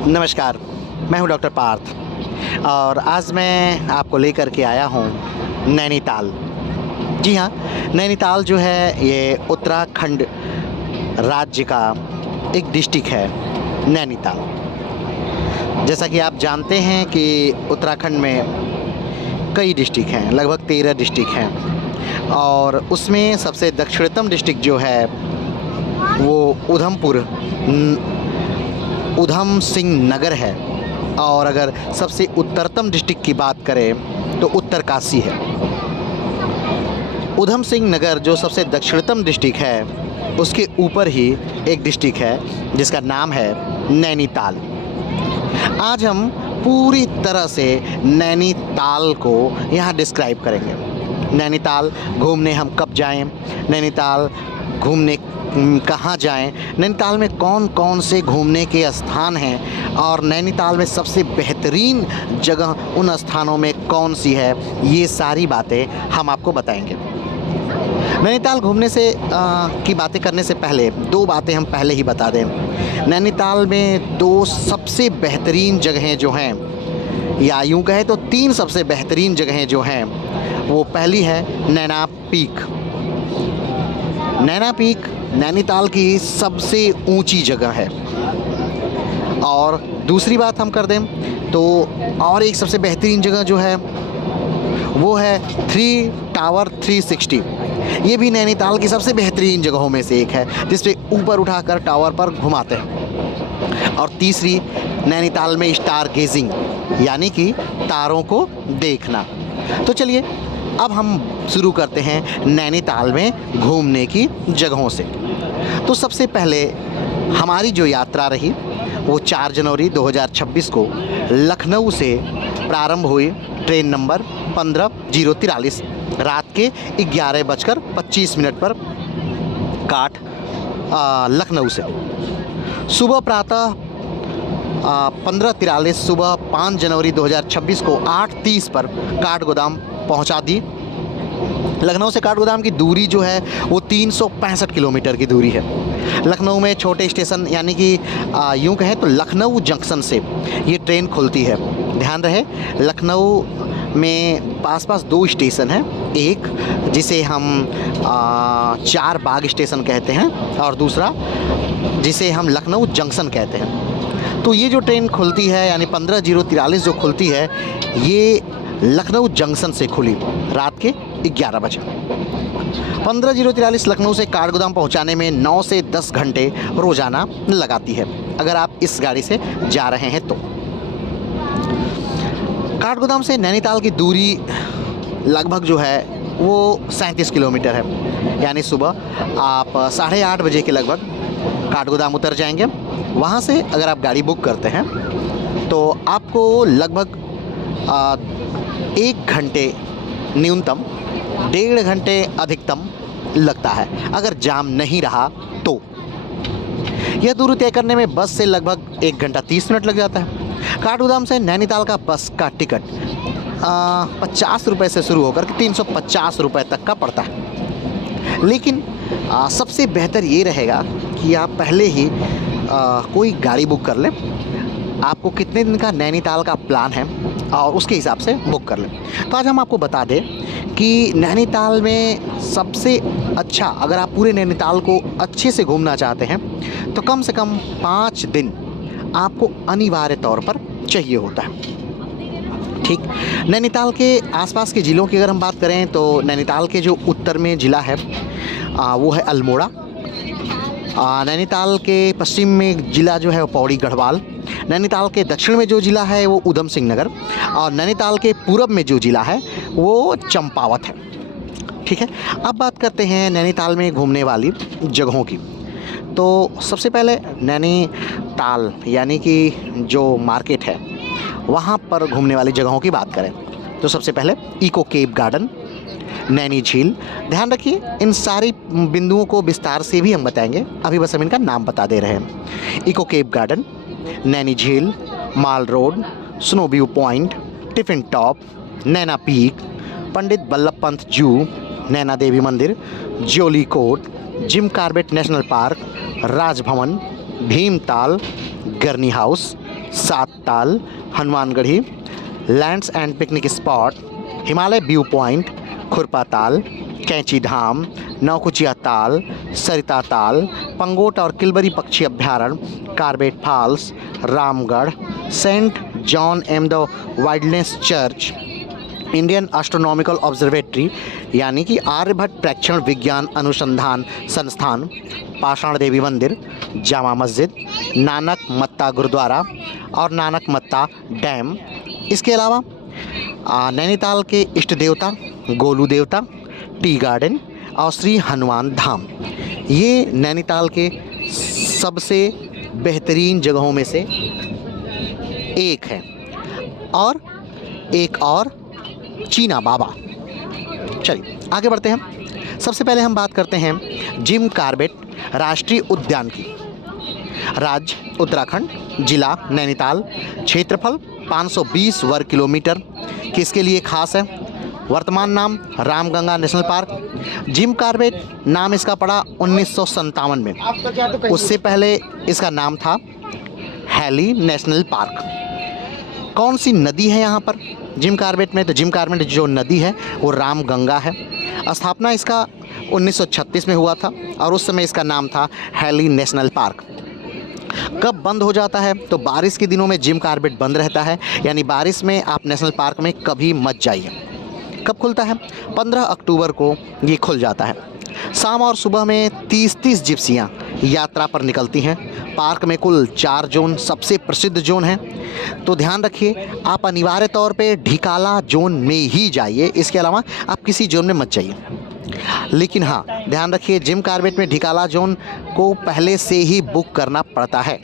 नमस्कार, मैं हूं डॉक्टर पार्थ और आज मैं आपको लेकर के आया हूं नैनीताल। जी हाँ, नैनीताल जो है ये उत्तराखंड राज्य का एक डिस्ट्रिक्ट है नैनीताल। जैसा कि आप जानते हैं कि उत्तराखंड में कई डिस्ट्रिक्ट हैं, लगभग 13 डिस्ट्रिक्ट हैं और उसमें सबसे दक्षिणतम डिस्ट्रिक्ट जो है वो ऊधम सिंह नगर है और अगर सबसे उत्तरतम डिस्ट्रिक्ट की बात करें तो उत्तरकाशी है। ऊधम सिंह नगर जो सबसे दक्षिणतम डिस्ट्रिक्ट है उसके ऊपर ही एक डिस्ट्रिक्ट है जिसका नाम है नैनीताल। आज हम पूरी तरह से नैनीताल को यहाँ डिस्क्राइब करेंगे। नैनीताल घूमने हम कब जाएं, नैनीताल घूमने कहाँ जाएं, नैनीताल में कौन कौन से घूमने के स्थान हैं और नैनीताल में सबसे बेहतरीन जगह उन स्थानों में कौन सी है, ये सारी बातें हम आपको बताएंगे। नैनीताल घूमने से की बातें करने से पहले दो बातें हम पहले ही बता दें। नैनीताल में दो सबसे बेहतरीन जगहें जो हैं, या यूँ कहें तो तीन सबसे बेहतरीन जगहें जो हैं, वो पहली है नैना पीक। नैना पीक नैनीताल की सबसे ऊंची जगह है। और दूसरी बात हम कर दें तो और एक सबसे बेहतरीन जगह जो है वो है 3 टावर 360। ये भी नैनीताल की सबसे बेहतरीन जगहों में से एक है जिस पे ऊपर उठाकर टावर पर घुमाते हैं। और तीसरी नैनीताल में स्टार गेजिंग, यानी कि तारों को देखना। तो चलिए अब हम शुरू करते हैं नैनीताल में घूमने की जगहों से। तो सबसे पहले हमारी जो यात्रा रही वो 4 जनवरी 2026 को लखनऊ से प्रारंभ हुई। ट्रेन नंबर 15043 रात के 11:25 पर काठ लखनऊ से। सुबह प्रातः 15:43 सुबह 5 जनवरी 2026 को 8:30 पर काठगोदाम पहुंचा दी। लखनऊ से काठगोदाम की दूरी जो है वो 365 किलोमीटर की दूरी है। लखनऊ में छोटे स्टेशन, यानी कि यूँ कहें तो लखनऊ जंक्शन से ये ट्रेन खुलती है। ध्यान रहे, लखनऊ में आसपास 2 स्टेशन हैं, एक जिसे हम 4 बाग स्टेशन कहते हैं और दूसरा जिसे हम लखनऊ जंक्शन कहते हैं। तो ये जो ट्रेन खुलती है यानी 15:43 जो खुलती है, ये लखनऊ जंक्शन से खुली रात के 11 बजे। 15:43 लखनऊ से काठगोदाम पहुंचाने में 9 से 10 घंटे रोज़ाना लगाती है अगर आप इस गाड़ी से जा रहे हैं तो। काठगोदाम से नैनीताल की दूरी लगभग जो है वो 37 किलोमीटर है, यानी सुबह आप 8:30 बजे के लगभग काठगोदाम उतर जाएंगे। वहाँ से अगर आप गाड़ी बुक करते हैं तो आपको लगभग 1 घंटे न्यूनतम, 1.5 घंटे अधिकतम लगता है अगर जाम नहीं रहा तो। यह दूरी तय करने में बस से लगभग 1 घंटा 30 मिनट लग जाता है। काठगोदाम से नैनीताल का बस का टिकट 50 रुपये से शुरू होकर के 350 रुपये तक का पड़ता है। लेकिन सबसे बेहतर ये रहेगा कि आप पहले ही कोई गाड़ी बुक कर लें। आपको कितने दिन का नैनीताल का प्लान है और उसके हिसाब से बुक कर लें। तो आज हम आपको बता दें कि नैनीताल में सबसे अच्छा, अगर आप पूरे नैनीताल को अच्छे से घूमना चाहते हैं तो कम से कम 5 दिन आपको अनिवार्य तौर पर चाहिए होता है। ठीक, नैनीताल के आसपास के ज़िलों की अगर हम बात करें तो नैनीताल के जो उत्तर में ज़िला है वो है अल्मोड़ा। नैनीताल के पश्चिम में ज़िला जो है वो पौड़ी गढ़वाल। नैनीताल के दक्षिण में जो ज़िला है वो ऊधम सिंह नगर और नैनीताल के पूरब में जो ज़िला है वो चंपावत है। ठीक है, अब बात करते हैं नैनीताल में घूमने वाली जगहों की। तो सबसे पहले नैनीताल यानी कि जो मार्केट है वहाँ पर घूमने वाली जगहों की बात करें तो सबसे पहले इको केव गार्डन, नैनी झील। ध्यान रखिए, इन सारी बिंदुओं को विस्तार से भी हम बताएंगे, अभी बस हम इनका नाम बता दे रहे हैं। इको केव गार्डन, नैनी झील, mall road, snow view point, tiffin top, Naina peak, Pandit Ballabh Pant zoo, Naina Devi मंदिर, Jeolikote, Jim Corbett national park, Rajbhavan, Bhimtal, Gurney house, Sat Tal, Hanumangarhi, lands end picnic spot, Himalaya view point, Khurpa Tal, कैंची धाम, नौकुचिया ताल, सरिता ताल, पंगोट और किलबरी पक्षी अभ्यारण्य, Corbett Falls, Ramgarh, Saint John in the Wilderness Church, Indian Astronomical Observatory यानी कि आर्यभट्ट प्रेक्षण विज्ञान अनुसंधान संस्थान, पाषाण देवी मंदिर, जामा मस्जिद, नानक मत्ता गुरुद्वारा और नानक मत्ता डैम। इसके अलावा नैनीताल के इष्ट देवता गोलू देवता, टी गार्डन और श्री हनुमान धाम, ये नैनीताल के सबसे बेहतरीन जगहों में से एक है। और एक और चीना बाबा। चलिए आगे बढ़ते हैं। सबसे पहले हम बात करते हैं जिम कॉर्बेट राष्ट्रीय उद्यान की। राज्य उत्तराखंड, जिला नैनीताल, क्षेत्रफल 520 वर्ग किलोमीटर। किसके लिए खास है? वर्तमान नाम Ramganga national park. Jim Corbett नाम इसका पड़ा 1957 में। उससे पहले इसका नाम था हैली नेशनल पार्क। कौन सी नदी है यहाँ पर जिम कॉर्बेट में? तो जिम कॉर्बेट जो नदी है वो रामगंगा है। स्थापना इसका 1936 में हुआ था और उस समय इसका नाम था हैली नेशनल पार्क। कब बंद हो जाता है? तो बारिश के दिनों में जिम कॉर्बेट बंद रहता है, यानी बारिश में आप नेशनल पार्क में कभी मत जाइए। कब खुलता है? 15 अक्टूबर को ये खुल जाता है। शाम और सुबह में 30-30 जिप्सियाँ यात्रा पर निकलती हैं। पार्क में कुल 4 जोन सबसे प्रसिद्ध जोन हैं, तो ध्यान रखिए आप अनिवार्य तौर पे ढिकाला जोन में ही जाइए, इसके अलावा आप किसी जोन में मत जाइए। लेकिन हाँ, ध्यान रखिए जिम कॉर्बेट में ढिकाला जोन को पहले से ही बुक करना पड़ता है।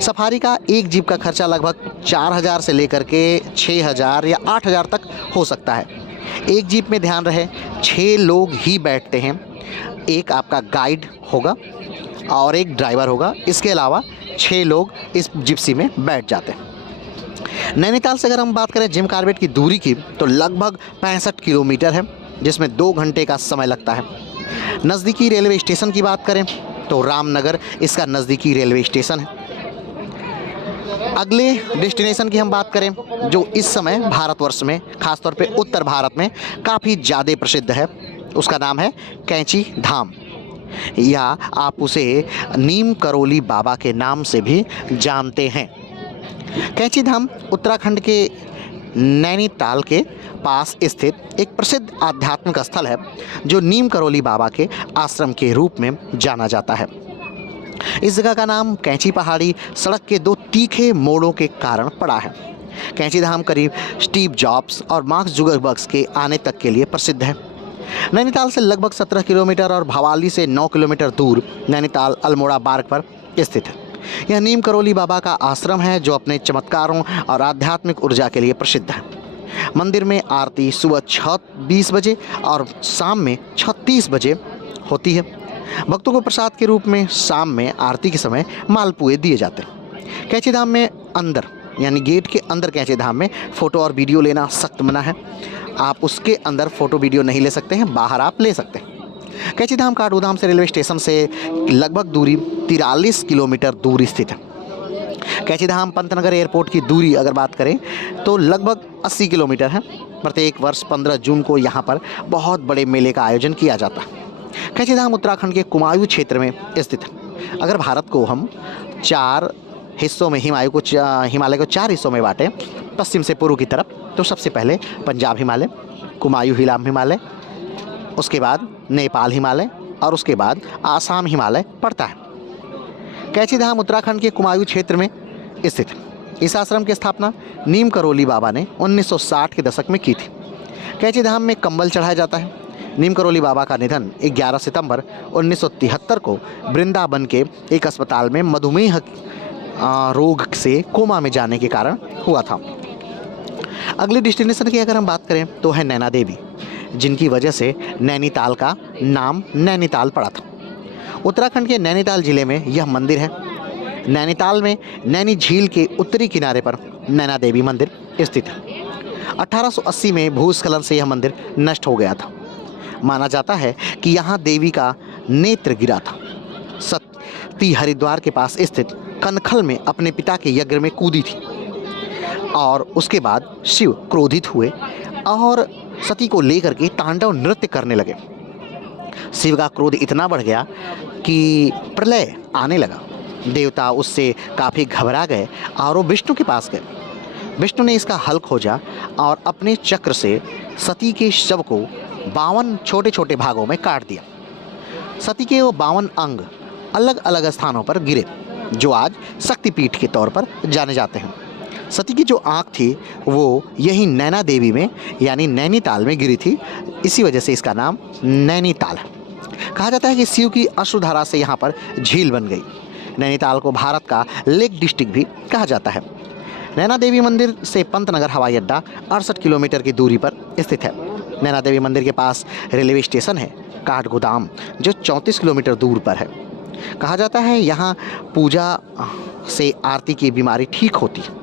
सफारी का एक जीप का खर्चा लगभग 4000 से लेकर के 6000 या 8000 तक हो सकता है। एक जीप में ध्यान रहे 6 लोग ही बैठते हैं। एक आपका गाइड होगा और एक ड्राइवर होगा, इसके अलावा 6 लोग इस जिप्सी में बैठ जाते हैं। नैनीताल से अगर हम बात करें जिम कॉर्बेट की दूरी की, तो लगभग 65 किलोमीटर है, जिसमें 2 घंटे का समय लगता है। नज़दीकी रेलवे स्टेशन की बात करें तो रामनगर इसका नज़दीकी रेलवे स्टेशन है। अगले डेस्टिनेशन की हम बात करें जो इस समय भारतवर्ष में, खासतौर पे उत्तर भारत में काफ़ी ज़्यादा प्रसिद्ध है, उसका नाम है कैंची धाम, या आप उसे नीम करोली बाबा के नाम से भी जानते हैं। कैंची धाम उत्तराखंड के नैनीताल के पास स्थित एक प्रसिद्ध आध्यात्मिक स्थल है जो नीम करोली बाबा के आश्रम के रूप में जाना जाता है। इस जगह का नाम कैंची पहाड़ी सड़क के 2 तीखे मोड़ों के कारण पड़ा है। कैंची धाम करीब स्टीव जॉब्स और मार्क जुकरबर्ग के आने तक के लिए प्रसिद्ध है। नैनीताल से लगभग 17 किलोमीटर और भवाली से 9 किलोमीटर दूर नैनीताल अल्मोड़ा मार्ग पर स्थित है। यह नीम करोली बाबा का आश्रम है जो अपने चमत्कारों और आध्यात्मिक ऊर्जा के लिए प्रसिद्ध है। मंदिर में आरती सुबह 6:20 बजे और शाम में 6:30 बजे होती है। भक्तों को प्रसाद के रूप में शाम में आरती के समय मालपुए दिए जाते हैं। कैंची धाम में अंदर यानी गेट के अंदर कैंची धाम में फ़ोटो और वीडियो लेना सख्त मना है। आप उसके अंदर फ़ोटो वीडियो नहीं ले सकते हैं, बाहर आप ले सकते हैं। कैंची धाम काठगोदाम से रेलवे स्टेशन से लगभग दूरी 43 किलोमीटर दूर स्थित है। कैंची धाम पंतनगर एयरपोर्ट की दूरी अगर बात करें तो लगभग 80 किलोमीटर है। प्रत्येक वर्ष 15 जून को यहाँ पर बहुत बड़े मेले का आयोजन किया जाता है। कैंची धाम उत्तराखंड के कुमायूं क्षेत्र में स्थित है। अगर भारत को हम 4 हिस्सों में हिमालय को 4 हिस्सों में बांटें पश्चिम से पूर्व की तरफ, तो सबसे पहले पंजाब हिमालय, कुमायूं हिलाम हिमालय, उसके बाद नेपाल हिमालय और उसके बाद आसाम हिमालय पड़ता है। कैंची धाम उत्तराखंड के कुमायूं क्षेत्र में स्थित है। इस आश्रम की स्थापना नीम करोली बाबा ने 1960 के दशक में की थी। कैंची धाम में कंबल चढ़ाया जाता है। नीम करोली बाबा का निधन 11 सितंबर 1973 को वृंदावन के एक अस्पताल में मधुमेह रोग से कोमा में जाने के कारण हुआ था। अगले डेस्टिनेशन की अगर हम बात करें तो है नैना देवी, जिनकी वजह से नैनीताल का नाम नैनीताल पड़ा था। उत्तराखंड के नैनीताल जिले में यह मंदिर है। नैनीताल में नैनी झील के उत्तरी किनारे पर नैना देवी मंदिर स्थित है। 1880 में भूस्खलन से यह मंदिर नष्ट हो गया था। माना जाता है कि यहाँ देवी का नेत्र गिरा था। सती हरिद्वार के पास स्थित कनखल में अपने पिता के यज्ञ में कूदी थी और उसके बाद शिव क्रोधित हुए और सती को लेकर के तांडव नृत्य करने लगे। शिव का क्रोध इतना बढ़ गया कि प्रलय आने लगा। देवता उससे काफ़ी घबरा गए और वो विष्णु के पास गए। विष्णु ने इसका हल खोजा और अपने चक्र से सती के शव को 52 छोटे छोटे भागों में काट दिया। सती के वो 52 अंग अलग अलग स्थानों पर गिरे जो आज शक्तिपीठ के तौर पर जाने जाते हैं। सती की जो आँख थी वो यही नैना देवी में यानी नैनीताल में गिरी थी, इसी वजह से इसका नाम नैनीताल है। कहा जाता है कि शिव की अश्रुधारा से यहाँ पर झील बन गई। नैनीताल को भारत का लेक डिस्ट्रिक्ट भी कहा जाता है। नैना देवी मंदिर से पंतनगर हवाई अड्डा 68 किलोमीटर की दूरी पर स्थित है। नैना देवी मंदिर के पास रेलवे स्टेशन है काठगोदाम, जो 34 किलोमीटर दूर पर है। कहा जाता है यहाँ पूजा से आरती की बीमारी ठीक होती है,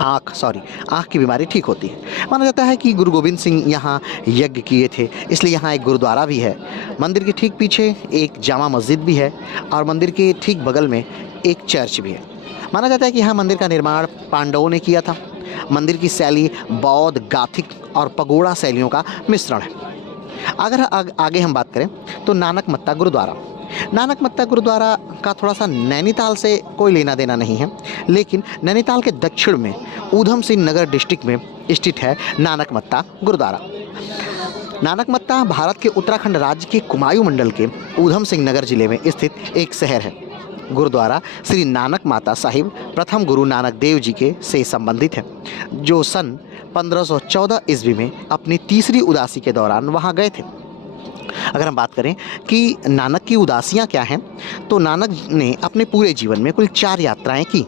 आँख की बीमारी ठीक होती है। माना जाता है कि गुरु गोविंद सिंह यहाँ यज्ञ किए थे, इसलिए यहाँ एक गुरुद्वारा भी है। मंदिर के ठीक पीछे एक जामा मस्जिद भी है और मंदिर के ठीक बगल में एक चर्च भी है। माना जाता है कि यहाँ मंदिर का निर्माण पांडवों ने किया था। मंदिर की शैली बौद्ध, गाथिक और पगोड़ा शैलियों का मिश्रण है। अगर आगे हम बात करें तो नानक मत्ता गुरुद्वारा। नानक मत्ता गुरुद्वारा का थोड़ा सा नैनीताल से कोई लेना देना नहीं है, लेकिन नैनीताल के दक्षिण में ऊधम सिंह नगर डिस्ट्रिक्ट में स्थित है नानक मत्ता गुरुद्वारा। नानक मत्ता भारत के उत्तराखंड राज्य के कुमायूं मंडल के ऊधम सिंह नगर जिले में स्थित एक शहर है। गुरुद्वारा श्री नानक माता साहिब प्रथम गुरु नानक देव जी के से संबंधित है, जो सन 1514 ईस्वी में अपनी तीसरी उदासी के दौरान वहाँ गए थे। अगर हम बात करें कि नानक की उदासियाँ क्या हैं, तो नानक ने अपने पूरे जीवन में कुल 4 यात्राएं की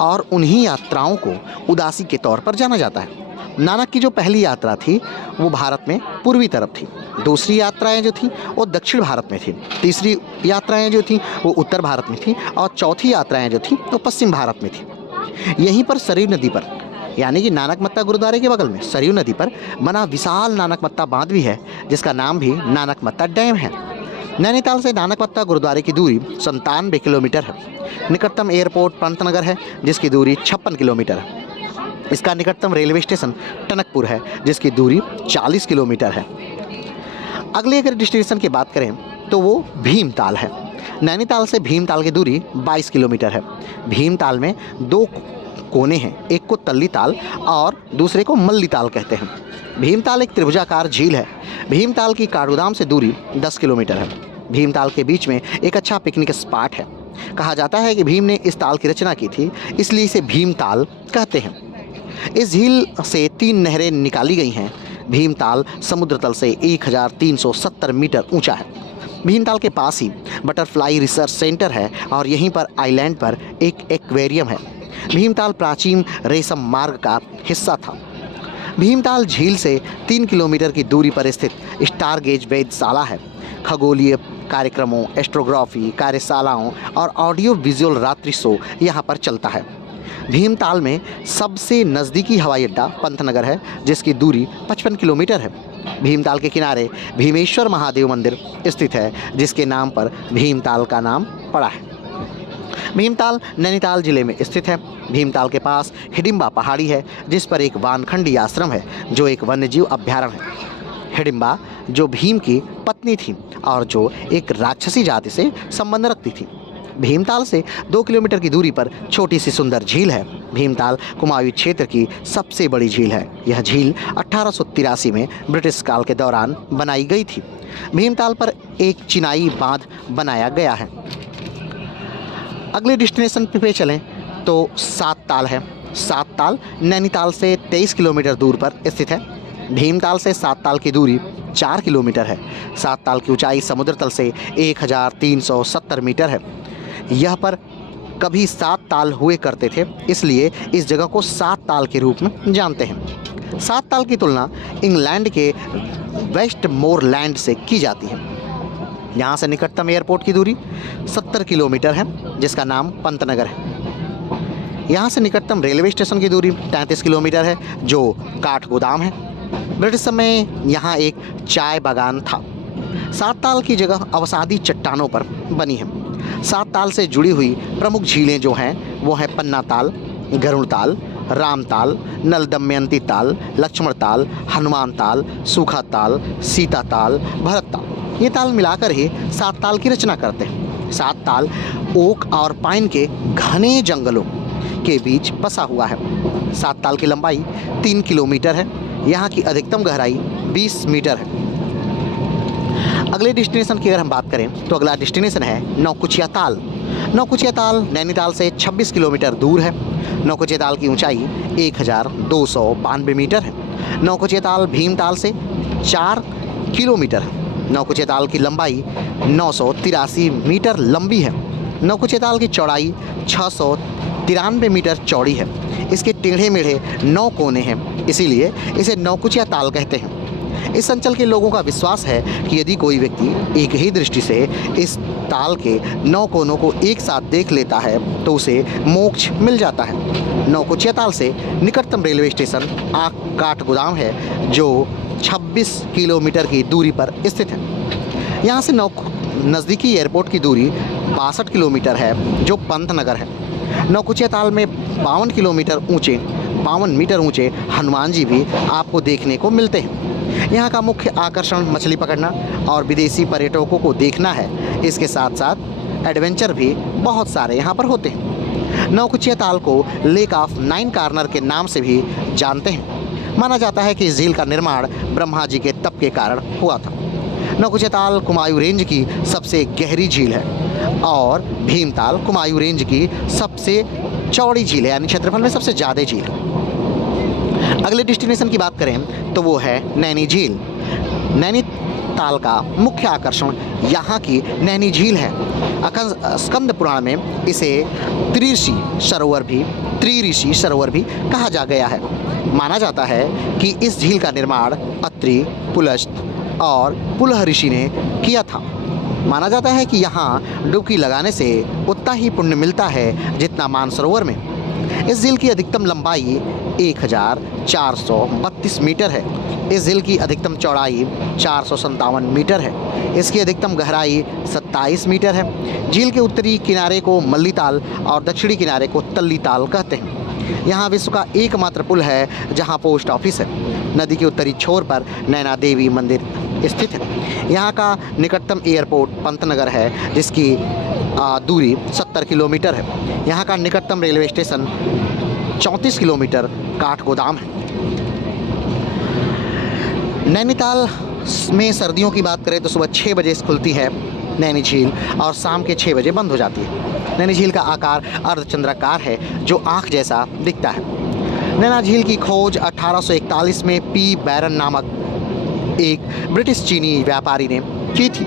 और उन्हीं यात्राओं को उदासी के तौर पर जाना जाता है। नानक की जो पहली यात्रा थी वो भारत में पूर्वी तरफ थी, दूसरी यात्राएं जो थी वो दक्षिण भारत में थी, तीसरी यात्राएं जो थी वो उत्तर भारत में थी और चौथी यात्राएं जो थी वो पश्चिम भारत में थी। यहीं पर सरयू नदी पर यानी कि नानक मत्ता गुरुद्वारे के बगल में सरयू नदी पर बना विशाल नानक मत्ता बांध भी है, जिसका नाम भी नानक मत्ता डैम है। नैनीताल से नानक मत्ता गुरुद्वारे की दूरी 97 किलोमीटर है। निकटतम एयरपोर्ट पंतनगर है, जिसकी दूरी 56 किलोमीटर है। इसका निकटतम रेलवे स्टेशन टनकपुर है, जिसकी दूरी 40 किलोमीटर है। अगले अगर डेस्टिनेशन की बात करें तो वो भीमताल है। नैनीताल से भीमताल की दूरी 22 किलोमीटर है। भीमताल में 2 कोने हैं, एक को तल्ली ताल और दूसरे को मल्ली ताल कहते हैं। भीमताल एक त्रिभुजाकार झील है। भीमताल की काठगोदाम से दूरी 10 किलोमीटर है। भीमताल के बीच में एक अच्छा पिकनिक स्पॉट है। कहा जाता है कि भीम ने इस ताल की रचना की थी, इसलिए इसे भीमताल कहते हैं। इस झील से 3 नहरें निकाली गई हैं। भीमताल समुद्र तल से 1370 मीटर ऊंचा है। भीमताल के पास ही बटरफ्लाई रिसर्च सेंटर है और यहीं पर आइलैंड पर एक एक्वेरियम है। भीमताल प्राचीन रेशम मार्ग का हिस्सा था। भीमताल झील से 3 किलोमीटर की दूरी पर स्थित स्टारगेज वेधशाला है। खगोलीय कार्यक्रमों, एस्ट्रोग्राफी कार्यशालाओं और ऑडियो विजुअल रात्रि शो यहाँ पर चलता है। भीमताल में सबसे नज़दीकी हवाई अड्डा पंतनगर है, जिसकी दूरी 55 किलोमीटर है। भीमताल के किनारे भीमेश्वर महादेव मंदिर स्थित है, जिसके नाम पर भीमताल का नाम पड़ा है। भीमताल नैनीताल जिले में स्थित है। भीमताल के पास हिडिंबा पहाड़ी है, जिस पर एक वानखंडी आश्रम है, जो एक वन्यजीव अभ्यारण्य है। हिडिंबा जो भीम की पत्नी थी और जो एक राक्षसी जाति से संबंध रखती थी। भीमताल से 2 किलोमीटर की दूरी पर छोटी सी सुंदर झील है। भीमताल कुमाऊं क्षेत्र की सबसे बड़ी झील है। यह झील 1883 में ब्रिटिश काल के दौरान बनाई गई थी। भीमताल पर एक चिनाई बांध बनाया गया है। अगले डेस्टिनेशन पे चलें तो सात ताल है। सात ताल नैनीताल से 23 किलोमीटर दूर पर स्थित है। भीमताल से सात ताल की दूरी 4 किलोमीटर है। सात ताल की ऊंचाई समुद्र तल से 1370 मीटर है। यह पर कभी 7 ताल हुए करते थे, इसलिए इस जगह को 7 ताल के रूप में जानते हैं। 7 ताल की तुलना इंग्लैंड के वेस्टमोरलैंड से की जाती है। यहाँ से निकटतम एयरपोर्ट की दूरी 70 किलोमीटर है, जिसका नाम पंतनगर है। यहाँ से निकटतम रेलवे स्टेशन की दूरी 33 किलोमीटर है, जो काठगोदाम है। ब्रिटिश समय यहाँ एक चाय बागान था। 7 ताल की जगह अवसादी चट्टानों पर बनी है। सात ताल से जुड़ी हुई प्रमुख झीलें जो हैं वो हैं पन्ना ताल, गरुड़ ताल, राम ताल, नल दमयंती ताल, लक्ष्मण ताल, हनुमान ताल, सूखा ताल, सीता ताल, भरत ताल। ये ताल मिलाकर ही सात ताल की रचना करते हैं। सात ताल ओक और पाइन के घने जंगलों के बीच बसा हुआ है। सात ताल की लंबाई 3 किलोमीटर है। यहाँ की अधिकतम गहराई 20 मीटर है। अगले डेस्टिनेशन की अगर हम बात करें तो अगला डेस्टिनेशन है नौकुचिया ताल। नौकुचिया ताल नैनीताल से 26 किलोमीटर दूर है। नौकुचिया ताल की ऊंचाई 1292 मीटर है। नौकुचिया ताल भीमताल से 4 किलोमीटर है। नौकुचिया ताल की लंबाई 983 मीटर लंबी है। नौकुचिया ताल की चौड़ाई 693 मीटर चौड़ी है। इसके टेढ़े मेढ़े 9 कोने हैं, इसीलिए इसे नौकुचिया ताल कहते हैं। इस अंचल के लोगों का विश्वास है कि यदि कोई व्यक्ति एक ही दृष्टि से इस ताल के 9 कोनों को एक साथ देख लेता है तो उसे मोक्ष मिल जाता है। नौकुचिया ताल से निकटतम रेलवे स्टेशन काठगोदाम है जो 26 किलोमीटर की दूरी पर स्थित है। यहाँ से नज़दीकी एयरपोर्ट की दूरी 62 किलोमीटर है जो पंतनगर है। नौकुचिया ताल में 52 मीटर ऊंचे हनुमान जी भी आपको देखने को मिलते हैं। यहाँ का मुख्य आकर्षण मछली पकड़ना और विदेशी पर्यटकों को देखना है। इसके साथ साथ एडवेंचर भी बहुत सारे यहाँ पर होते हैं। नौकुचिया ताल को लेक ऑफ 9 कॉर्नर के नाम से भी जानते हैं। माना जाता है कि इस झील का निर्माण ब्रह्मा जी के तप के कारण हुआ था। नौकुचिया ताल कुमायूं रेंज की सबसे गहरी झील है और भीमताल कुमायूं रेंज की सबसे चौड़ी झील है, यानी क्षेत्रफल में सबसे ज़्यादा झील है। अगले डेस्टिनेशन की बात करें तो वो है नैनी झील। नैनीताल का मुख्य आकर्षण यहाँ की नैनी झील है। स्कंद पुराण में इसे त्रिऋषि सरोवर भी कहा जा गया है। माना जाता है कि इस झील का निर्माण अत्रि, पुलस्त और पुलह ऋषि ने किया था। माना जाता है कि यहाँ डुबकी लगाने से उतना ही पुण्य मिलता है जितना मानसरोवर में। इस झील की अधिकतम लंबाई 1432 मीटर है। इस झील की अधिकतम चौड़ाई 457 मीटर है। इसकी अधिकतम गहराई 27 मीटर है। झील के उत्तरी किनारे को मल्ली ताल और दक्षिणी किनारे को तल्ली ताल कहते हैं। यहाँ विश्व का एकमात्र पुल है जहाँ पोस्ट ऑफिस है। नदी के उत्तरी छोर पर नैना देवी मंदिर स्थित है। यहाँ का निकटतम एयरपोर्ट पंतनगर है जिसकी दूरी 70 किलोमीटर है। यहाँ का निकटतम रेलवे स्टेशन 34 किलोमीटर काठगोदाम है। नैनीताल में सर्दियों की बात करें तो सुबह 6 बजे खुलती है नैनी झील और शाम के 6 बजे बंद हो जाती है। नैनी झील का आकार अर्धचंद्राकार है जो आँख जैसा दिखता है। नैना झील की खोज 1841 में पी बैरन नामक एक ब्रिटिश चीनी व्यापारी ने की थी।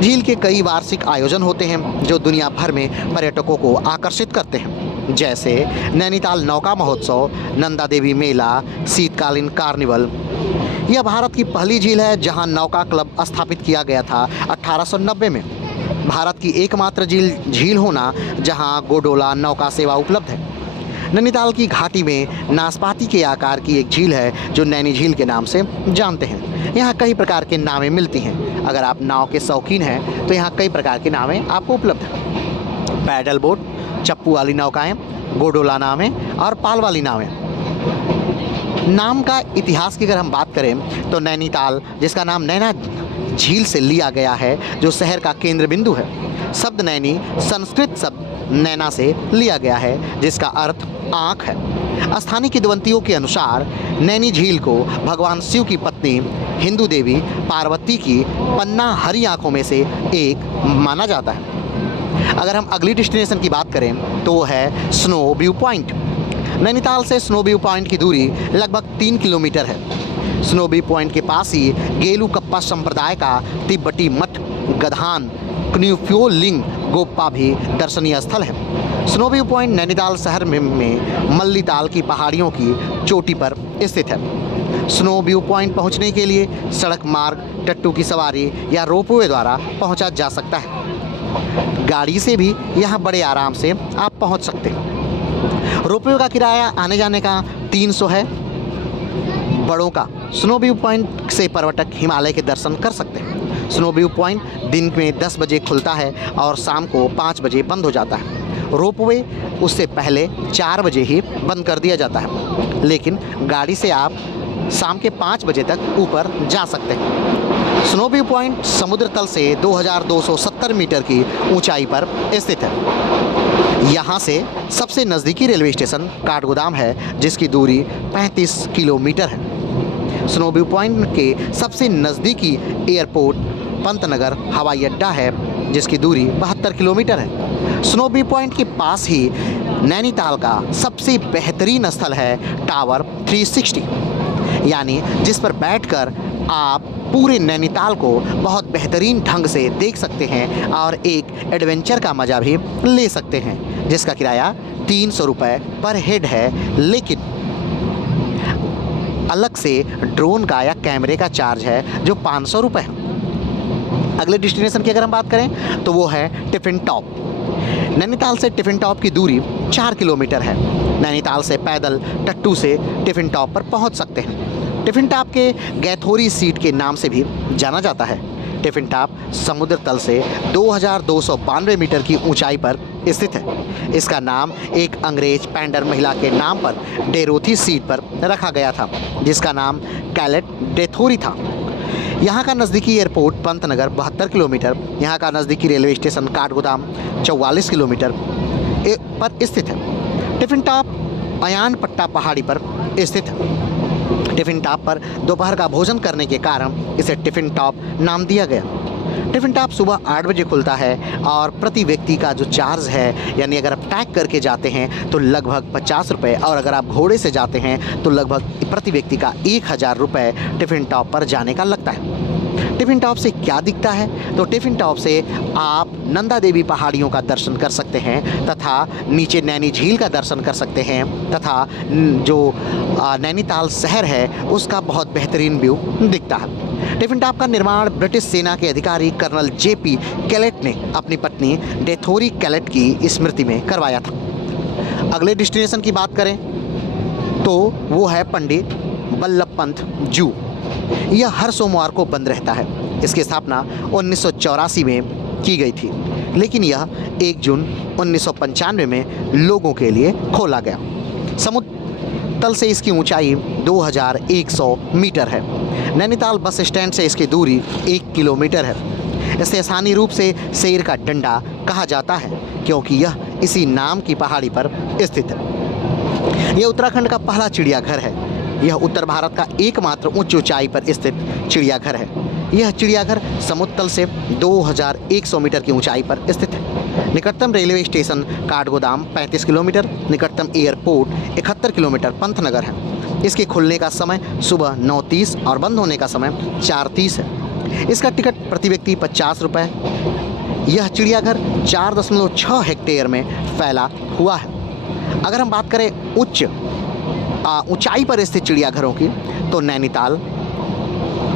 झील के कई वार्षिक आयोजन होते हैं जो दुनिया भर में पर्यटकों को आकर्षित करते हैं, जैसे नैनीताल नौका महोत्सव, नंदा देवी मेला, शीतकालीन कार्निवल। यह भारत की पहली झील है जहां नौका क्लब स्थापित किया गया था 1890 में। भारत की एकमात्र झील होना जहां गोडोला नौका सेवा उपलब्ध है। नैनीताल की घाटी में नाशपाती के आकार की एक झील है जो नैनी झील के नाम से जानते हैं। यहाँ कई प्रकार के नावें मिलती हैं। अगर आप नाव के शौकीन हैं तो यहाँ कई प्रकार की नावें आपको उपलब्ध हैं। पैडल बोट, चप्पू वाली नौकाएं, गोडोला नावें और पाल वाली नावें। नाम का इतिहास की अगर हम बात करें तो नैनीताल, जिसका नाम नैना झील से लिया गया है जो शहर का केंद्र बिंदु है। शब्द नैनी संस्कृत शब्द नैना से लिया गया है जिसका अर्थ आँख है। स्थानीय किंवदंतियों के अनुसार नैनी झील को भगवान शिव की पत्नी हिंदू देवी पार्वती की पन्ना हरी आँखों में से एक माना जाता है। अगर हम अगली डेस्टिनेशन की बात करें तो वो है स्नो व्यू पॉइंट। नैनीताल से स्नो व्यू पॉइंट की दूरी लगभग 3 किलोमीटर है। स्नो व्यू पॉइंट के पास ही गेलू कप्पा संप्रदाय का तिब्बती मठ गधान क्न्यूफ्यो लिंग गोप्पा भी दर्शनीय स्थल है। स्नो व्यू पॉइंट नैनीताल शहर में मल्ली ताल की पहाड़ियों की चोटी पर स्थित है। स्नो व्यू पॉइंट पहुंचने के लिए सड़क मार्ग, टट्टू की सवारी या रोपवे द्वारा पहुंचा जा सकता है। गाड़ी से भी यहाँ बड़े आराम से आप पहुंच सकते हैं। रोपवे का किराया आने जाने का 300 है। बड़ों का स्नो व्यू पॉइंट से पर्यटक हिमालय के दर्शन कर सकते हैं। स्नो व्यू पॉइंट दिन में 10 बजे खुलता है और शाम को 5 बजे बंद हो जाता है। रोपवे उससे पहले 4 बजे ही बंद कर दिया जाता है, लेकिन गाड़ी से आप शाम के 5 बजे तक ऊपर जा सकते हैं। स्नो व्यू पॉइंट समुद्र तल से 2270 मीटर की ऊंचाई पर स्थित है। यहाँ से सबसे नज़दीकी रेलवे स्टेशन काठगोदाम है, जिसकी दूरी 35 किलोमीटर है। स्नो व्यू पॉइंट के सबसे नज़दीकी एयरपोर्ट पंतनगर हवाई अड्डा है, जिसकी दूरी 72 किलोमीटर है। स्नो व्यू पॉइंट के पास ही नैनीताल का सबसे बेहतरीन स्थल है टावर 360, यानी जिस पर बैठकर आप पूरे नैनीताल को बहुत बेहतरीन ढंग से देख सकते हैं और एक एडवेंचर का मज़ा भी ले सकते हैं, जिसका किराया 300 रुपये पर हेड है, लेकिन अलग से ड्रोन का या कैमरे का चार्ज है जो 500 रुपये है। अगले डेस्टिनेशन की अगर हम बात करें तो वो है टिफिन टॉप। नैनीताल से टिफिन टॉप की दूरी 4 किलोमीटर है। नैनीताल से पैदल टट्टू से टिफिन टॉप पर पहुंच सकते हैं। टिफिन टॉप के गैथोरी सीट के नाम से भी जाना जाता है। टिफिन टॉप समुद्र तल से 2292 मीटर की ऊंचाई पर स्थित है। इसका नाम एक अंग्रेज पैंडर महिला के नाम पर डेरोथी सीट पर रखा गया था, जिसका नाम कैलेट डेथोरी था। यहाँ का नज़दीकी एयरपोर्ट पंतनगर 72 किलोमीटर, यहाँ का नज़दीकी रेलवे स्टेशन काठगोदाम 44 किलोमीटर पर स्थित है। टिफिन टॉप अयान पट्टा पहाड़ी पर स्थित है। टिफिन टॉप पर दोपहर का भोजन करने के कारण इसे टिफिन टॉप नाम दिया गया। टिफिन टॉप सुबह 8 बजे खुलता है और प्रति व्यक्ति का जो चार्ज है, यानी अगर आप टैग करके जाते हैं तो लगभग 50 रुपये, और अगर आप घोड़े से जाते हैं तो लगभग प्रति व्यक्ति का 1000 रुपये टिफिन टॉप पर जाने का लगता है। टिफिन टॉप से क्या दिखता है? तो टिफिन टॉप से आप नंदा देवी पहाड़ियों का दर्शन कर सकते हैं तथा नीचे नैनी झील का दर्शन कर सकते हैं तथा जो नैनीताल शहर है उसका बहुत बेहतरीन व्यू दिखता है। टिफिन टॉप का निर्माण ब्रिटिश सेना के अधिकारी कर्नल JP कैलेट ने अपनी पत्नी डेथोरी कैलेट की स्मृति में करवाया था। अगले डेस्टिनेशन की बात करें तो वो है पंडित बल्लभ पंत जू। यह हर सोमवार को बंद रहता है। इसकी स्थापना 1984 में की गई थी, लेकिन यह 1 जून 1995 में लोगों के लिए खोला गया। समुद्र तल से इसकी ऊंचाई 2100 मीटर है। नैनीताल बस स्टैंड से इसकी दूरी 1 किलोमीटर है। इसे स्थानीय रूप से शेर का डंडा कहा जाता है, क्योंकि यह इसी नाम की पहाड़ी पर स्थित है। यह उत्तराखंड का पहला चिड़ियाघर है। यह उत्तर भारत का एकमात्र उच्च ऊंचाई पर स्थित चिड़ियाघर है। यह चिड़ियाघर समुद्र तल से 2100 मीटर की ऊंचाई पर स्थित है। निकटतम रेलवे स्टेशन काठगोदाम 35 किलोमीटर, निकटतम एयरपोर्ट 71 किलोमीटर पंतनगर है। इसके खुलने का समय सुबह 9:30 और बंद होने का समय 4:30 है। इसका टिकट प्रति व्यक्ति 50 रुपये। यह चिड़ियाघर 4.6 हेक्टेयर में फैला हुआ है। अगर हम बात करें ऊंचाई पर स्थित चिड़ियाघरों की, तो नैनीताल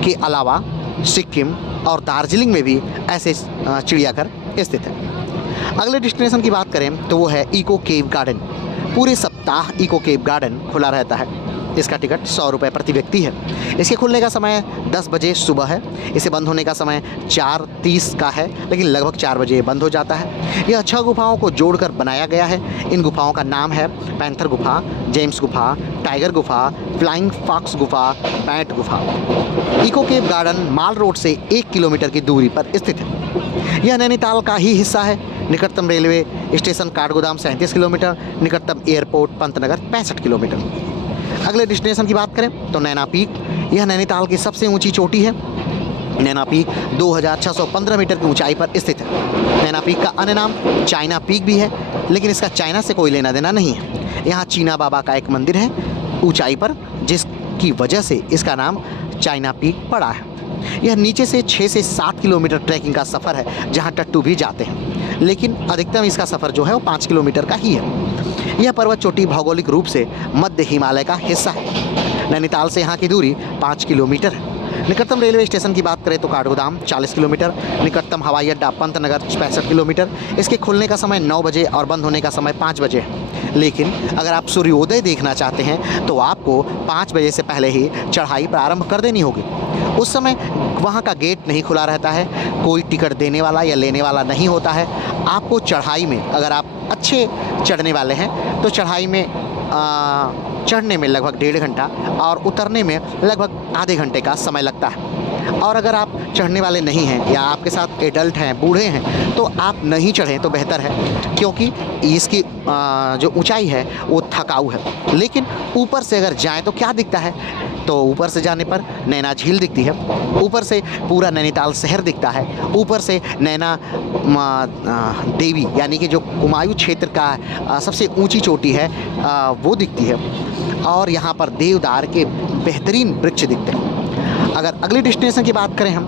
के अलावा सिक्किम और दार्जिलिंग में भी ऐसे चिड़ियाघर स्थित हैं। अगले डेस्टिनेशन की बात करें तो वो है इको केव गार्डन। पूरे सप्ताह इको केव गार्डन खुला रहता है। इसका टिकट 100 रुपये प्रति व्यक्ति है। इसके खुलने का समय 10 बजे सुबह है। इसे बंद होने का समय 4:30 का है, लेकिन लगभग 4 बजे बंद हो जाता है। यह 6 गुफाओं को जोड़कर बनाया गया है। इन गुफाओं का नाम है पैंथर गुफा, जेम्स गुफा, टाइगर गुफा, फ्लाइंग फॉक्स गुफा, पैंट गुफा। इको केव गार्डन माल रोड से 1 किलोमीटर की दूरी पर स्थित है। यह नैनीताल का ही हिस्सा है। निकटतम रेलवे स्टेशन काठगोदाम 37 किलोमीटर, निकटतम एयरपोर्ट पंतनगर 65 किलोमीटर। अगले डेस्टिनेशन की बात करें तो नैना पीक। यह नैनीताल की सबसे ऊंची चोटी है। नैना पीक 2615 मीटर की ऊंचाई पर स्थित है। नैना पीक का अन्य नाम चाइना पीक भी है, लेकिन इसका चाइना से कोई लेना देना नहीं है। यहाँ चीना बाबा का एक मंदिर है ऊंचाई पर, जिसकी वजह से इसका नाम चाइना पीक पड़ा है। यह नीचे से 6 से 7 किलोमीटर ट्रैकिंग का सफ़र है, जहाँ टट्टू भी जाते हैं, लेकिन अधिकतम इसका सफ़र जो है वो 5 किलोमीटर का ही है। यह पर्वत चोटी भौगोलिक रूप से मध्य हिमालय का हिस्सा है। नैनीताल से यहाँ की दूरी 5 किलोमीटर है। निकटतम रेलवे स्टेशन की बात करें तो काठगोदाम 40 किलोमीटर, निकटतम हवाई अड्डा पंतनगर 65 किलोमीटर। इसके खुलने का समय 9 बजे और बंद होने का समय 5 बजे है। लेकिन अगर आप सूर्योदय देखना चाहते हैं तो आपको 5 बजे से पहले ही चढ़ाई प्रारंभ कर देनी होगी। उस समय वहाँ का गेट नहीं खुला रहता है, कोई टिकट देने वाला या लेने वाला नहीं होता है। आपको चढ़ाई में, अगर आप अच्छे चढ़ने वाले हैं तो चढ़ाई में चढ़ने में लगभग 1.5 घंटा और उतरने में लगभग आधे घंटे का समय लगता है। और अगर आप चढ़ने वाले नहीं हैं या आपके साथ एडल्ट हैं, बूढ़े हैं, तो आप नहीं चढ़ें तो बेहतर है, क्योंकि इसकी जो ऊंचाई है वो थकाऊ है। लेकिन ऊपर से अगर जाएं तो क्या दिखता है, तो ऊपर से जाने पर नैना झील दिखती है, ऊपर से पूरा नैनीताल शहर दिखता है, ऊपर से नैना देवी यानी कि जो कुमायूं क्षेत्र का सबसे ऊंची चोटी है वो दिखती है, और यहाँ पर देवदार के बेहतरीन वृक्ष दिखते हैं। अगर अगली डेस्टिनेशन की बात करें हम,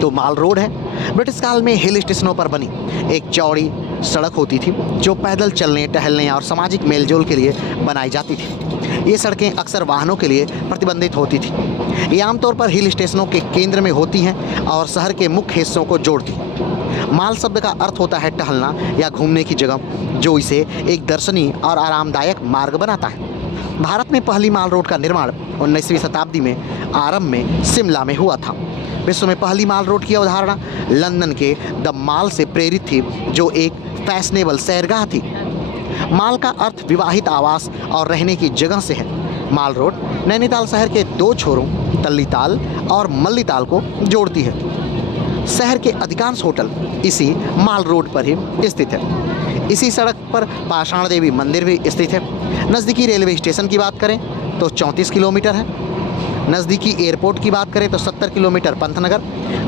तो माल रोड है। ब्रिटिश काल में हिल स्टेशनों पर बनी एक चौड़ी सड़क होती थी जो पैदल चलने, टहलने और सामाजिक मेलजोल के लिए बनाई जाती थी। ये सड़कें अक्सर वाहनों के लिए प्रतिबंधित होती थी। ये आमतौर पर हिल स्टेशनों के केंद्र में होती हैं और शहर के मुख्य हिस्सों को जोड़ती हैं। माल शब्द का अर्थ होता है टहलना या घूमने की जगह, जो इसे एक दर्शनीय और आरामदायक मार्ग बनाता है। भारत में पहली माल रोड का निर्माण 19वीं शताब्दी में आरंभ में शिमला में हुआ था। विश्व में पहली माल रोड की अवधारणा लंदन के द माल से प्रेरित थी, जो एक फैशनेबल सैरगाह थी। माल का अर्थ विवाहित आवास और रहने की जगह से है। माल रोड नैनीताल शहर के 2 छोरों तल्लीताल और मल्लीताल को जोड़ती है। शहर के अधिकांश होटल इसी माल रोड पर ही स्थित है। इसी सड़क पर पाषाण देवी मंदिर भी स्थित है। नज़दीकी रेलवे स्टेशन की बात करें तो 34 किलोमीटर है। नज़दीकी एयरपोर्ट की बात करें तो 70 किलोमीटर पंतनगर।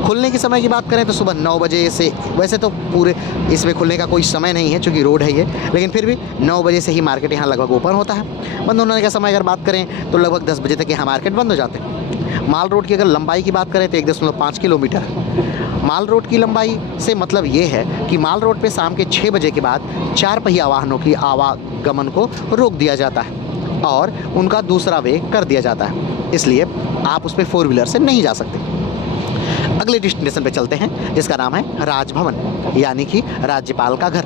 खुलने के समय की बात करें तो सुबह 9 बजे से, वैसे तो पूरे इसमें खुलने का कोई समय नहीं है चूँकि रोड है ये, लेकिन फिर भी 9 बजे से ही मार्केट यहाँ लगभग ओपन होता है। बंद होने का समय अगर बात करें तो लगभग 10 बजे तक यहाँ मार्केट बंद हो जाते हैं। माल रोड की अगर लंबाई की बात करें तो 1.5 किलोमीटर है। माल रोड की लंबाई से मतलब ये है कि माल रोड पे शाम के 6 बजे के बाद 4 पहिया वाहनों की आवागमन को रोक दिया जाता है और उनका दूसरा वे कर दिया जाता है, इसलिए आप उस पर 4 व्हीलर से नहीं जा सकते। अगले डेस्टिनेशन पे चलते हैं जिसका नाम है राजभवन, यानी कि राज्यपाल का घर।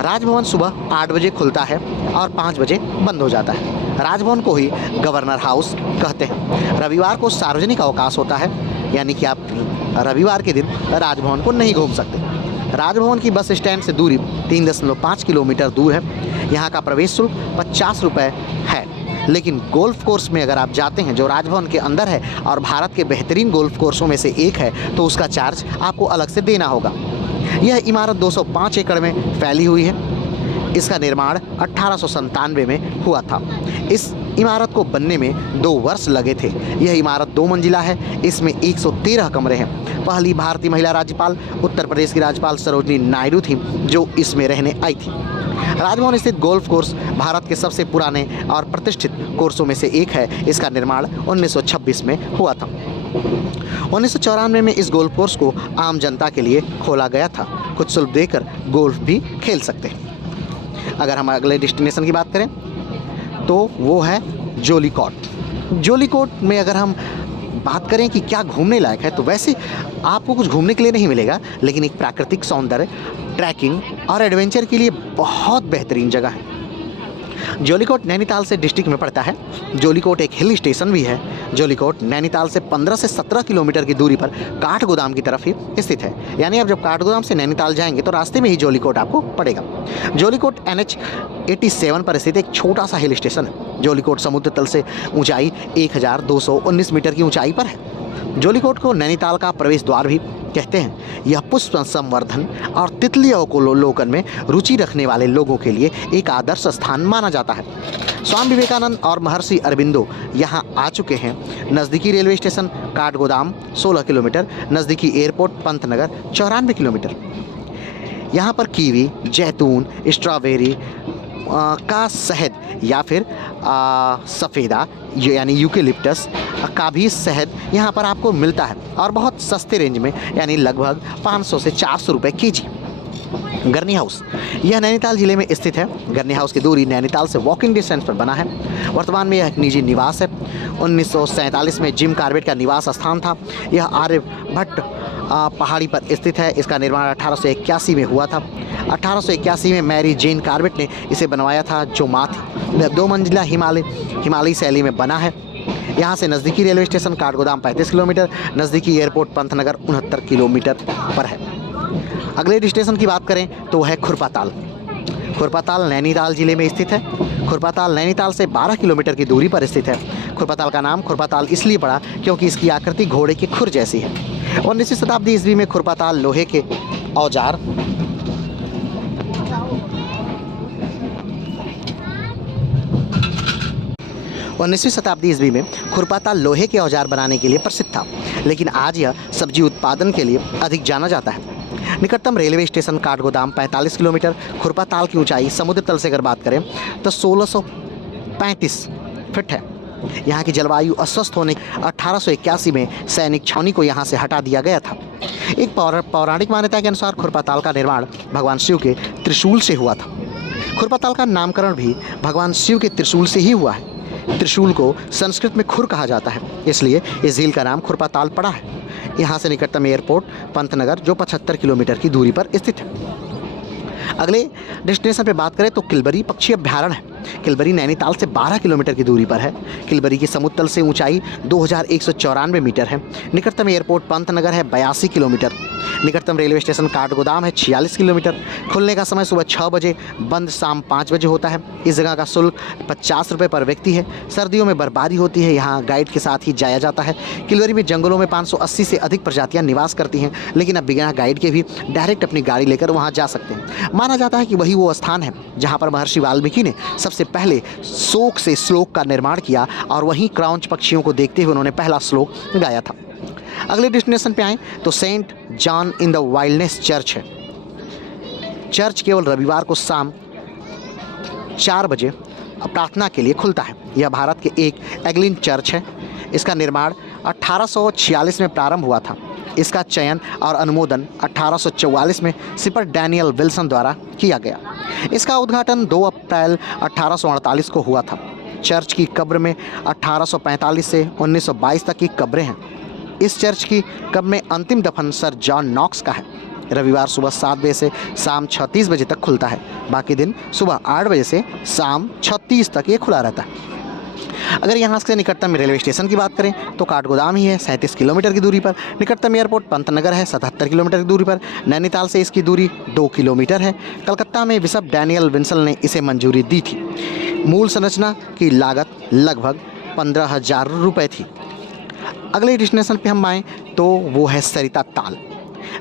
राजभवन सुबह 8 बजे खुलता है और 5 बजे बंद हो जाता है। राजभवन को ही गवर्नर हाउस कहते हैं। रविवार को सार्वजनिक अवकाश होता है, यानी कि आप रविवार के दिन राजभवन को नहीं घूम सकते। राजभवन की बस स्टैंड से दूरी 3.5 किलोमीटर दूर है। यहाँ का प्रवेश शुल्क 50 रुपये है, लेकिन गोल्फ कोर्स में अगर आप जाते हैं जो राजभवन के अंदर है और भारत के बेहतरीन गोल्फ कोर्सों में से एक है, तो उसका चार्ज आपको अलग से देना होगा। यह इमारत 205 एकड़ में फैली हुई है। इसका निर्माण 1897 में हुआ था। इस इमारत को बनने में 2 वर्ष लगे थे। यह इमारत 2 मंजिला है। इसमें 113 कमरे हैं। पहली भारतीय महिला राज्यपाल उत्तर प्रदेश की राज्यपाल सरोजनी नायडू थी जो इसमें रहने आई थी। राजभवन स्थित गोल्फ कोर्स भारत के सबसे पुराने और प्रतिष्ठित कोर्सों में से एक है। इसका निर्माण 1926 में हुआ था। 1994 में इस गोल्फ कोर्स को आम जनता के लिए खोला गया था। कुछ शुल्क देकर गोल्फ भी खेल सकते हैं। अगर हम अगले डेस्टिनेशन की बात करें तो वो है जोलीकोट। जोलीकोट में अगर हम बात करें कि क्या घूमने लायक है, तो वैसे आपको कुछ घूमने के लिए नहीं मिलेगा, लेकिन एक प्राकृतिक सौंदर्य, ट्रैकिंग और एडवेंचर के लिए बहुत बेहतरीन जगह है। जोलीकोट नैनीताल से डिस्ट्रिक्ट में पड़ता है। जोलीकोट एक हिल स्टेशन भी है। जोलीकोट नैनीताल से 15 से 17 किलोमीटर की दूरी पर काठगोदाम की तरफ ही स्थित है। यानी आप जब काठगोदाम से नैनीताल जाएंगे तो रास्ते में ही जोलीकोट आपको पड़ेगा। जोलीकोट NH 87 पर स्थित एक छोटा सा हिल स्टेशन है। जोलीकोट समुद्र तल से ऊंचाई 1219 मीटर की ऊंचाई पर है। जोलीकोट को नैनीताल का प्रवेश द्वार भी कहते हैं। यह पुष्प संवर्धन और तितली अवलोकन में रुचि रखने वाले लोगों के लिए एक आदर्श स्थान माना जाता है। स्वामी विवेकानंद और महर्षि अरबिंदो यहाँ आ चुके हैं। नज़दीकी रेलवे स्टेशन काठगोदाम 16 किलोमीटर, नज़दीकी एयरपोर्ट पंतनगर 94 किलोमीटर। यहाँ पर कीवी, जैतून, स्ट्रॉबेरी का शहद या फिर सफ़ेदा यानी यूकेलिप्टस का भी शहद यहाँ पर आपको मिलता है और बहुत सस्ते रेंज में, यानी लगभग 500 से 400 रुपये केजी। गरनी हाउस यह नैनीताल जिले में स्थित है। गरनी हाउस की दूरी नैनीताल से वॉकिंग डिस्टेंस पर बना है। वर्तमान में यह एक निजी निवास है। 1947 में जिम कार्बेट का निवास स्थान था। यह आर्यभट्ट पहाड़ी पर स्थित है। इसका निर्माण 1881 में हुआ था। 1881 में मैरी जेन कार्बेट ने इसे बनवाया था, जो माँ थी। 2 मंजिला हिमालयी शैली में बना है। यहाँ से नज़दीकी रेलवे स्टेशन काठगोदाम 35 किलोमीटर, नज़दीकी एयरपोर्ट पंतनगर 69 किलोमीटर पर है। अगले स्टेशन की बात करें तो है खुरपाताल। खुरपाताल नैनीताल जिले में स्थित है। खुरपाताल नैनीताल से 12 किलोमीटर की दूरी पर स्थित है। खुरपाताल का नाम खुरपाताल इसलिए पड़ा क्योंकि इसकी आकृति घोड़े के खुर जैसी है। 19वीं शताब्दी ईस्वी में खुरपाताल लोहे के औजार 19वीं शताब्दी ईस्वी में खुरपाताल लोहे के औजार बनाने के लिए प्रसिद्ध था, लेकिन आज यह सब्जी उत्पादन के लिए अधिक जाना जाता है। निकटतम railway station Kathgodam 45 kilometre. Khurpatal की ऊंचाई समुद्र तल से अगर बात करें तो 1635 फीट है। यहाँ की जलवायु अस्वस्थ होने 1881 में सैनिक छावनी को यहाँ से हटा दिया गया था। एक पौराणिक मान्यता के अनुसार खुरपाताल का निर्माण भगवान शिव के त्रिशूल से हुआ था। खुरपाताल का नामकरण भी भगवान शिव के त्रिशूल से ही हुआ है। त्रिशूल को संस्कृत में खुर कहा जाता है, इसलिए इस झील का नाम खुरपाताल पड़ा है। यहाँ से निकटतम एयरपोर्ट पंतनगर जो 75 किलोमीटर की दूरी पर स्थित है। अगले डेस्टिनेशन पे बात करें तो किलबरी पक्षी अभ्यारण्य है। किलबरी नैनीताल से 12 किलोमीटर की दूरी पर है। किलबरी की समुद्र तल से ऊंचाई 2194 मीटर है। निकटतम एयरपोर्ट पंतनगर है 82 किलोमीटर। निकटतम रेलवे स्टेशन काठगोदाम है 46 किलोमीटर। खुलने का समय सुबह 6 बजे, बंद शाम 5 बजे होता है। इस जगह का शुल्क 50 रुपये पर व्यक्ति है। सर्दियों में बर्फबारी होती है, यहाँ गाइड के साथ ही जाया जाता है। किलबरी में जंगलों में 580 से अधिक प्रजातियाँ निवास करती हैं, लेकिन अब बिना गाइड के भी डायरेक्ट अपनी गाड़ी लेकर वहाँ जा सकते हैं। माना जाता है कि वही वो स्थान है जहाँ पर महर्षि वाल्मीकि ने सबसे पहले शोक से श्लोक का निर्माण किया और वहीं क्राउंच पक्षियों को देखते हुए उन्होंने पहला श्लोक गाया था। अगले डेस्टिनेशन पे आएँ तो Saint John in the Wilderness Church है। चर्च केवल रविवार को शाम 4 बजे प्रार्थना के लिए खुलता है। यह भारत के एक एंग्लिकन चर्च है। इसका निर्माण 1846 में प्रारंभ हुआ था। इसका चयन और अनुमोदन 1844 में सिपर डैनियल विल्सन द्वारा किया गया। इसका उद्घाटन 2 अप्रैल 1848 को हुआ था। चर्च की कब्र में 1845 से 1922 तक की कब्रें हैं। इस चर्च की कब्र में अंतिम दफन सर जॉन नॉक्स का है। रविवार सुबह 7 बजे से शाम 36 बजे तक खुलता है। बाकी दिन सुबह 8 बजे से शाम 36 तक ये खुला रहता है। अगर यहाँ से निकटतम रेलवे स्टेशन की बात करें तो काठगोदाम ही है 37 किलोमीटर की दूरी पर। निकटतम एयरपोर्ट पंतनगर है 77 किलोमीटर की दूरी पर। नैनीताल से इसकी दूरी 2 किलोमीटर है। कलकत्ता में बिशप डैनियल विल्सन ने इसे मंजूरी दी थी। मूल संरचना की लागत लगभग 15,000 रुपये थी। अगले डेस्टिनेशन पे हम आएँ तो वो है सरिता ताल।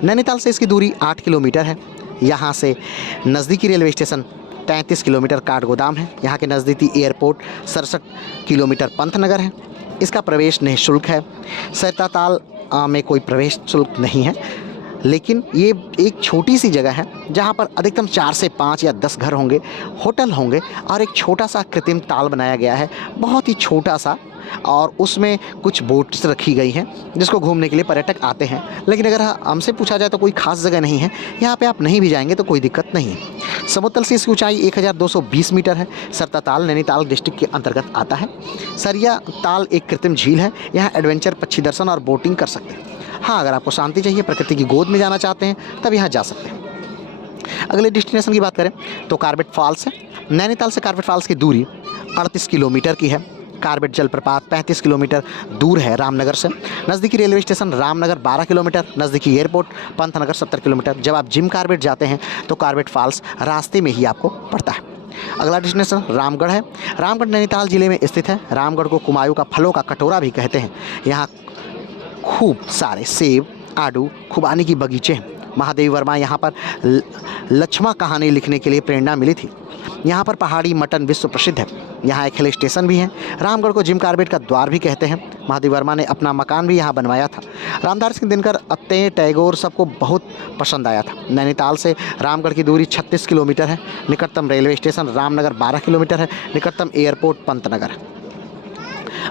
नैनीताल से इसकी दूरी 8 किलोमीटर है। यहाँ से नज़दीकी रेलवे स्टेशन 33 किलोमीटर काठगोदाम है। यहाँ के नज़दीकी एयरपोर्ट 67 किलोमीटर पंतनगर है। इसका प्रवेश निःशुल्क है। सरिता ताल में कोई प्रवेश शुल्क नहीं है, लेकिन ये एक छोटी सी जगह है जहाँ पर अधिकतम 4 से 5 या 10 घर होंगे, होटल होंगे और एक छोटा सा कृत्रिम ताल बनाया गया है, बहुत ही छोटा सा, और उसमें कुछ बोट्स रखी गई हैं जिसको घूमने के लिए पर्यटक आते हैं। लेकिन अगर हमसे पूछा जाए तो कोई ख़ास जगह नहीं है, यहाँ पे आप नहीं भी जाएंगे तो कोई दिक्कत नहीं है। समुद्र तल से इसकी ऊंचाई 1220 मीटर है। सरिता ताल नैनीताल डिस्ट्रिक्ट के अंतर्गत आता है। सरिया ताल एक कृत्रिम झील है। यहाँ एडवेंचर, पक्षी दर्शन और बोटिंग कर सकते हैं। हाँ, अगर आपको शांति चाहिए, प्रकृति की गोद में जाना चाहते हैं, तब यहाँ जा सकते हैं। अगले डेस्टिनेशन की बात करें तो कार्बेट फॉल्स है। नैनीताल से कार्बेट फॉल्स की दूरी 38 किलोमीटर की है। कार्बेट जलप्रपात 35 किलोमीटर दूर है रामनगर से। नज़दीकी रेलवे स्टेशन रामनगर 12 किलोमीटर। नज़दीकी एयरपोर्ट पंतनगर 70 किलोमीटर। जब आप जिम कार्बेट जाते हैं तो कार्बेट फॉल्स रास्ते में ही आपको पड़ता है। अगला डेस्टिनेशन रामगढ़ है। रामगढ़ नैनीताल जिले में स्थित है। रामगढ़ को कुमायूं का फलों का कटोरा भी कहते हैं। यहाँ खूब सारे सेब, आड़ू, खुबानी की बगीचे हैं। महादेवी वर्मा यहाँ पर लक्ष्मा कहानी लिखने के लिए प्रेरणा मिली थी। यहाँ पर पहाड़ी मटन विश्व प्रसिद्ध है। यहाँ एक हिल स्टेशन भी है। रामगढ़ को जिम कार्बेट का द्वार भी कहते हैं। महादेवी वर्मा ने अपना मकान भी यहाँ बनवाया था। रामदास सिंह दिनकर, अत्ते, टैगोर सबको बहुत पसंद आया था। नैनीताल से रामगढ़ की दूरी 36 किलोमीटर है। निकटतम रेलवे स्टेशन रामनगर 12 किलोमीटर है। निकटतम एयरपोर्ट पंतनगर है।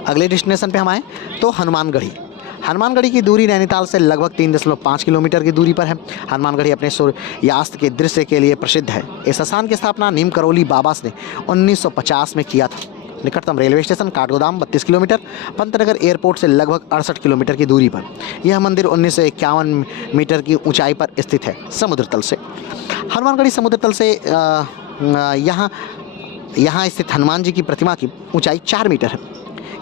अगले डेस्टिनेशन पर हम आएँ तो हनुमानगढ़ी। हनुमानगढ़ी की दूरी नैनीताल से लगभग 3.5 किलोमीटर की दूरी पर है। हनुमानगढ़ी अपने सूर्यास्त के दृश्य के लिए प्रसिद्ध है। इस स्थान की स्थापना नीम करोली बाबा ने 1950 में किया था। निकटतम railway station Kathgodam 32 kilometre. Pantnagar airport से लगभग 68 किलोमीटर की दूरी पर। यह मंदिर 1951 मीटर की ऊंचाई पर स्थित है समुद्र तल से। हनुमानगढ़ी समुद्र तल से यहाँ स्थित हनुमान जी की प्रतिमा की ऊंचाई 4 मीटर है।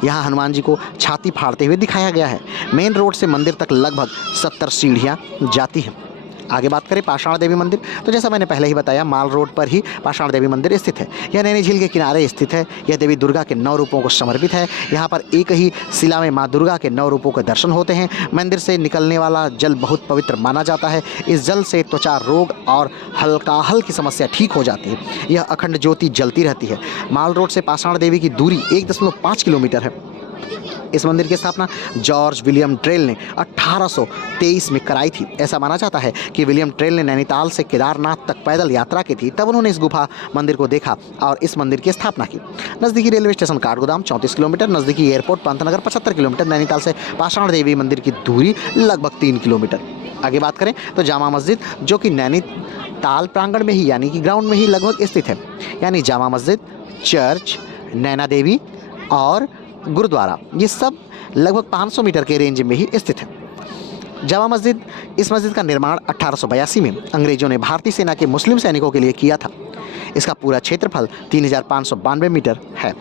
यहाँ हनुमान जी को छाती फाड़ते हुए दिखाया गया है। मेन रोड से मंदिर तक लगभग 70 सीढ़ियाँ जाती हैं। आगे बात करें पाषाण देवी मंदिर, तो जैसा मैंने पहले ही बताया, माल रोड पर ही पाषाण देवी मंदिर स्थित है। यह नैनी झील के किनारे स्थित है। यह देवी दुर्गा के 9 रूपों को समर्पित है। यहाँ पर एक ही शिला में माँ दुर्गा के 9 रूपों के दर्शन होते हैं। मंदिर से निकलने वाला जल बहुत पवित्र माना जाता है। इस जल से त्वचा रोग और हल्काहल की समस्या ठीक हो जाती है। यह अखंड ज्योति जलती रहती है। माल रोड से पाषाण देवी की दूरी 1.5 किलोमीटर है। इस मंदिर की स्थापना जॉर्ज विलियम ट्रेल ने 1823 में कराई थी। ऐसा माना जाता है कि विलियम ट्रेल ने नैनीताल से केदारनाथ तक पैदल यात्रा की थी, तब उन्होंने इस गुफा मंदिर को देखा और इस मंदिर की स्थापना की। नज़दीकी रेलवे स्टेशन काठगोदाम 34 किलोमीटर, नज़दीकी एयरपोर्ट पंतनगर 75 किलोमीटर, नैनीताल से पाषाण देवी मंदिर की दूरी लगभग 3 किलोमीटर। आगे बात करें तो जामा मस्जिद, जो कि नैनीताल प्रांगण में ही यानी कि ग्राउंड में ही लगभग स्थित है। यानी जामा मस्जिद, चर्च, नैना देवी और गुरुद्वारा, ये सब लगभग 500 मीटर के रेंज में ही स्थित है। जामा मस्जिद, इस मस्जिद का निर्माण 1882 में अंग्रेजों ने भारतीय सेना के मुस्लिम सैनिकों के लिए किया था। इसका पूरा क्षेत्रफल 3592 मीटर है।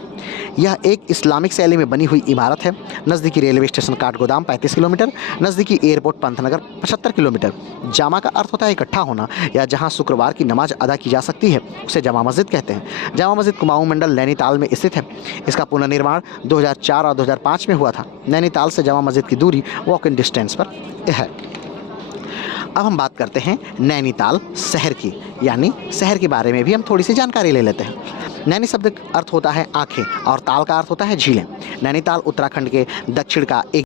यह एक इस्लामिक शैली में बनी हुई इमारत है। नज़दीकी रेलवे स्टेशन काठगोदाम 35 किलोमीटर, नज़दीकी एयरपोर्ट पंतनगर 75 किलोमीटर। जामा का अर्थ होता है इकट्ठा होना, या जहां शुक्रवार की नमाज अदा की जा सकती है उसे जामा मस्जिद कहते हैं। जामा मस्जिद कुमाऊं मंडल नैनीताल में स्थित है। इसका पुनर्निर्माण 2004 और 2005 में हुआ था। नैनीताल से जामा मस्जिद की दूरी वॉक इन डिस्टेंस पर है। अब हम बात करते हैं नैनीताल शहर की, यानी शहर के बारे में भी हम थोड़ी सी जानकारी ले लेते हैं। नैनी शब्द का अर्थ होता है आँखें और ताल का अर्थ होता है झीलें। नैनीताल उत्तराखंड के दक्षिण का एक